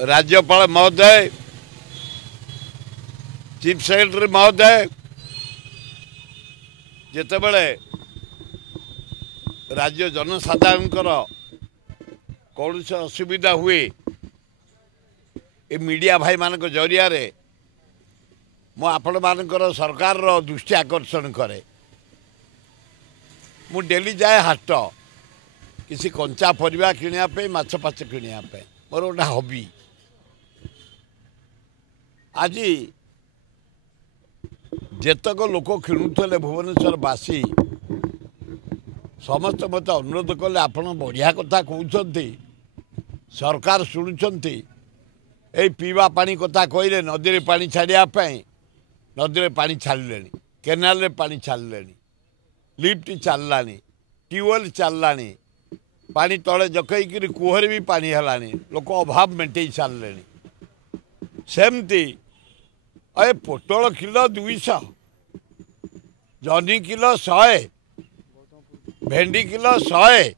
राज्यपाल महोदय, chief secretary महोदय, जितेबले राज्य जनसाधारण कौन से असुविधा हुए ए मीडिया भाई मान जरिया रे मु आपण मानकर सरकार रो दृष्टि आकर्षण करे। मु डेली जाए हाट किसी कंचा परिवा किनिया माछ फाछ किनिया मोर गोटे हबी। आज जेतक लोक किणुले भुवनेश्वर बासी समस्त मत अनुरोध कले आपण बढ़िया कथा कहते सरकार शुणुंट ये पीवा पानी कथा कहले नदी में पानी छाड़ापी नदी में पानी छाड़े केनाल रे पानी छाड़े लिफ्ट चलला ट्यूबवेल चलला पानी तले जकईकि कुहरे भी पानी है लोक अभाव मेटे सारे सेमती अरे पोटल किलो 200 जनी किलो 100 भेंडी किलो 100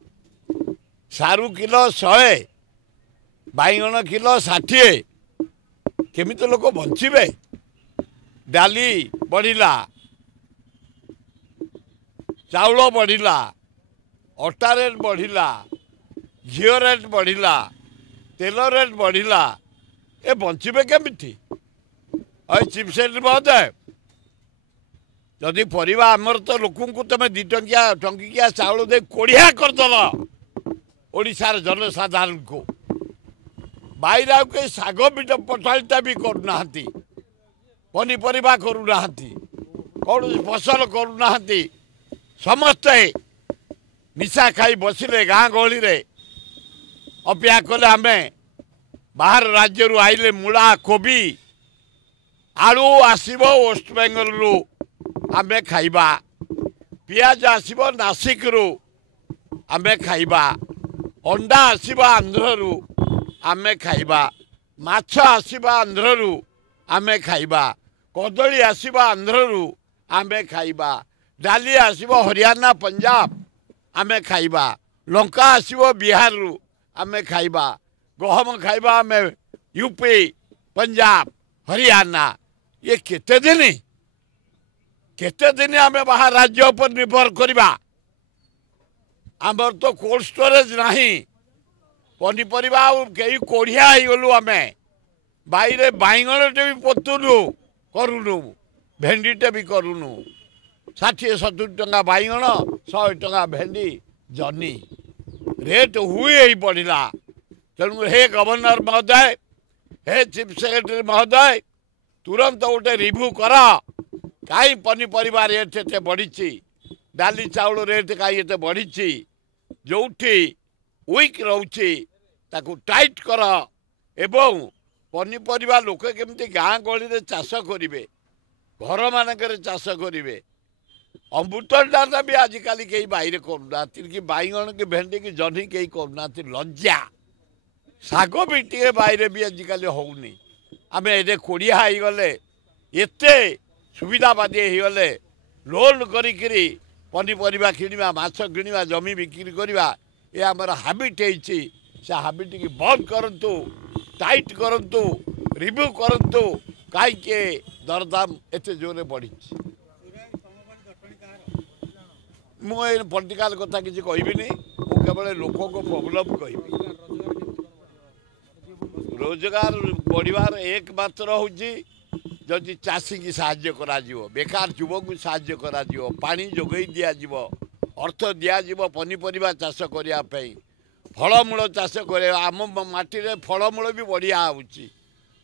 सारू किलो 100 बैगण किलो 60 केमिति लोक बंचिबे। डाली बढ़िला चाउल बढ़िला अटा रेट बढ़िला घीओ रेट बढ़िला तेल रेट बढ़िला ए बंचिबे केमिति। अरे चीफ सेक्रेटरी महोदय जदि परिवा आमर तो लोक तुम 2 टंकिया चाउल दे कोड़िया करदल ओडिशार जनसाधारण को बाहर कई शाग पीठ पटालीटा भी करूना पनीपरिया करूना कौन फसल करूना समस्ते निशा खाई बसिले गाँ गहली रे अपेक्षा कले आम बाहर राज्य आइले मूला कोबी आलू आसब वेस्ट बेंगल रु आमे खाइबा पियाज आसब नासिक रु आमे खाइबा अंडा आसब आंध्र रु आमे खाइबा माछ आसब आंध्र रु आमे खाइबा कदली आसब आंध्र रु आमे खाइबा डाली आसब हरियाणा पंजाब आमे खाइबा लंका आसब बिहार रु आमे खाइबा गहम खाइबा आमे यूपी पंजाब हरियाणा ये केते दिन आमे बाहर राज्य पर निर्भर करवा। आमर तो कोल्ड स्टोरेज नहीं पनीपरिया कई कोढ़िया गलु आम बाहर बैगणटे भी पोतुनु करूनु भेंडीटे भी करूनु 60-70 टंका बैगण 100 टंका भेंडी जनी रेट हुए ही बढ़ला। तेणु हे गवर्नर महोदय हे चीफ सेक्रेटरी महोदय तुरंत गोटे रिव्यू कर कहीं पनीपरिया रेट एत बढ़ी डाली चाउल रेट कहीं एत बढ़ी जो वीक रोचे टाइट कर एवं पनीपरिया लोक केमती गाँ गहली चाष करेंगे घर मानक चाष करेंगे। अमृतंडा भी आजिकल कई बाहर करूना कि बैगण की भेंडी की जनी कई करूना लज्जा शाग भी टे बाहर भी आजिकल होनी आम ये कोड़िया गले एत सुविधावादी होगले लोन करी पनीपरिया किणवा माछ किणवा जमी बिक्री करवा ये आमर हाबिट से हाबिट की बंद करंतु टाइट करंतु रिव्यू करंतु कहीं दरदाम एत जोरे बढ़ी। मुझे पॉलिटिकल कथा किसी कहबिनी केवल लोक को प्रोब्लेम कहि रोजगार बढ़वार एकमात्र हूँ जदि चाषी की साहाय्य करा बेकार युवक को साहाय्य करा पानी जोगई दिज्व अर्थ दिज्व पनीपरिया चाष करने फलमूल चाष कर आम माटी रे फलमूल भी बढ़िया होची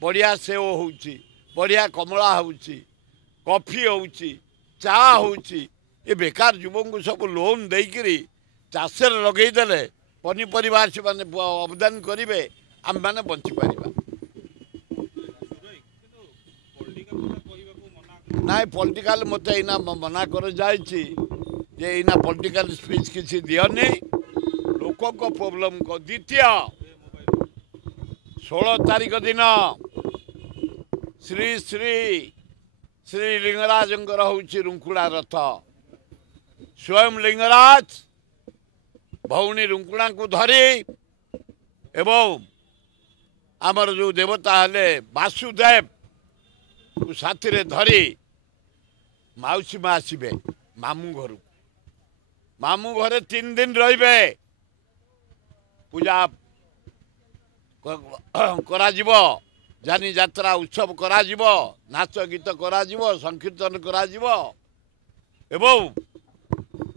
बढ़िया सेव होची बढ़िया कमला होची कॉफी होची चा होची ये बेकार युवक को सब लोन देकरी चाष लगेदेले पनीपरिया से माने अवदान करेंगे आम मैंने बंची पार ना पॉलिटिकल मत इना मना कर जाए इना पॉलिटिकल स्पीच किसी दियनी लोक को प्रोब्लेम को। द्वितीय 16 तारीख दिन श्री श्री श्री लिंगराज हूँ रुंकुड़ा रथ स्वयं लिंगराज भौणी रुंकुड़ा को धरी एवं आमर जो देवता हेले वासुदेव साथी रे धरी माउसी माँ आसबे मामू घर मामू घरे 3 दिन रहिबे पूजा करा जीवो जानी यात्रा उत्सव करा जीवो नाच गीत करा जीवो संकीर्तन करा जीवो एवं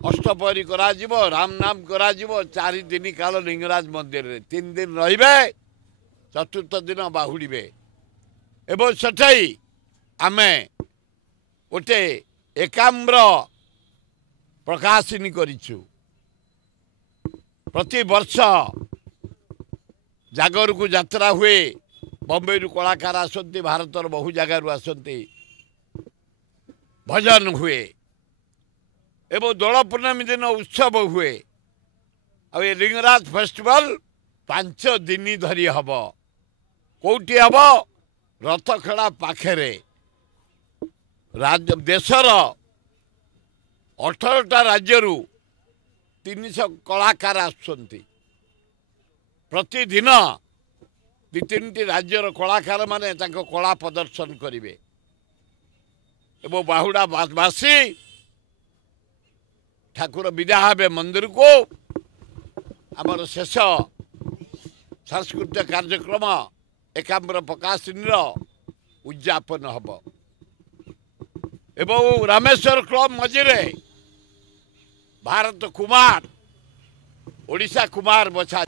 अष्टपहरी करा जीवो राम नाम करा जीवो 4 दिन काल लिंगराज मंदिर रे 3 दिन रहिबे चतुर्थ दिन बाहुड़े एवं सेठाई आमे गोटे एकाम्र प्रकाशिनी करिछु प्रति वर्ष जागर को यात्रा हुए बम्बे रु कलाकार आसती भारतर बहु जगार आसती भजन हुए एवं दोल पूर्णमी दिन उत्सव हुए आ लिंगराज फेस्टिवल 5 दिन धरी हम कौटी हम रथखेड़ा पाखे देशर 18टा राज्य 300 कलाकार आसुंती प्रतिदिन 2-3टी राज्यर कलाकार माने तांको कला प्रदर्शन करिवे एवं बाहुड़ा बासी ठाकुर विदा हेबे मंदिर को आमर शेष सांस्कृतिक कार्यक्रम एकाम्र प्रकाशिनी उद्यापन हम एवं रामेश्वर क्लब मझिरे भारत कुमार ओडिशा कुमार बछा